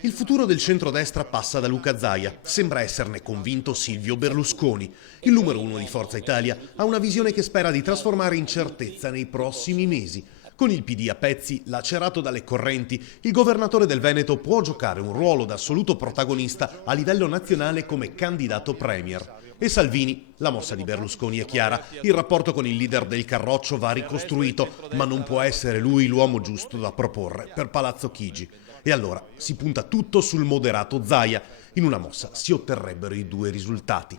Il futuro del centrodestra passa da Luca Zaia. Sembra esserne convinto Silvio Berlusconi. Il numero uno di Forza Italia ha una visione che spera di trasformare in certezza nei prossimi mesi. Con il PD a pezzi, lacerato dalle correnti, il governatore del Veneto può giocare un ruolo da assoluto protagonista a livello nazionale come candidato premier. E Salvini, la mossa di Berlusconi è chiara, il rapporto con il leader del Carroccio va ricostruito, ma non può essere lui l'uomo giusto da proporre per Palazzo Chigi. E allora si punta tutto sul moderato Zaia. In una mossa si otterrebbero i due risultati.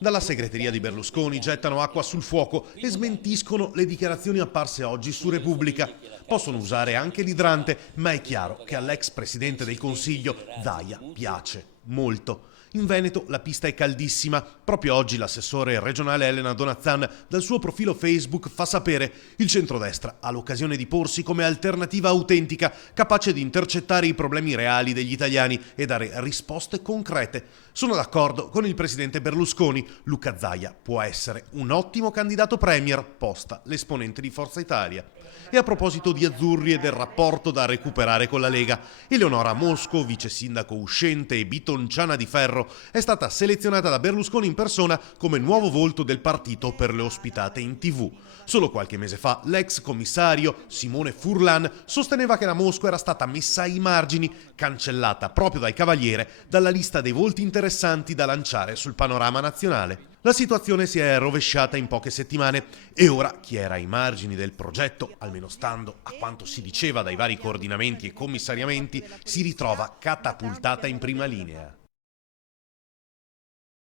Dalla segreteria di Berlusconi gettano acqua sul fuoco e smentiscono le dichiarazioni apparse oggi su Repubblica. Possono usare anche l'idrante, ma è chiaro che all'ex presidente del Consiglio Zaia piace molto. In Veneto la pista è caldissima. Proprio oggi l'assessore regionale Elena Donazzan dal suo profilo Facebook fa sapere: il centrodestra ha l'occasione di porsi come alternativa autentica, capace di intercettare i problemi reali degli italiani e dare risposte concrete. Sono d'accordo con il presidente Berlusconi. Luca Zaia può essere un ottimo candidato premier, posta l'esponente di Forza Italia. E a proposito di azzurri e del rapporto da recuperare con la Lega, Eleonora Mosco, vice sindaco uscente e bitonciana di ferro, è stata selezionata da Berlusconi in persona come nuovo volto del partito per le ospitate in TV. Solo qualche mese fa l'ex commissario Simone Furlan sosteneva che la Mosco era stata messa ai margini, cancellata proprio dal Cavaliere dalla lista dei volti interessanti da lanciare sul panorama nazionale. La situazione si è rovesciata in poche settimane e ora chi era ai margini del progetto, almeno stando a quanto si diceva dai vari coordinamenti e commissariamenti, si ritrova catapultata in prima linea.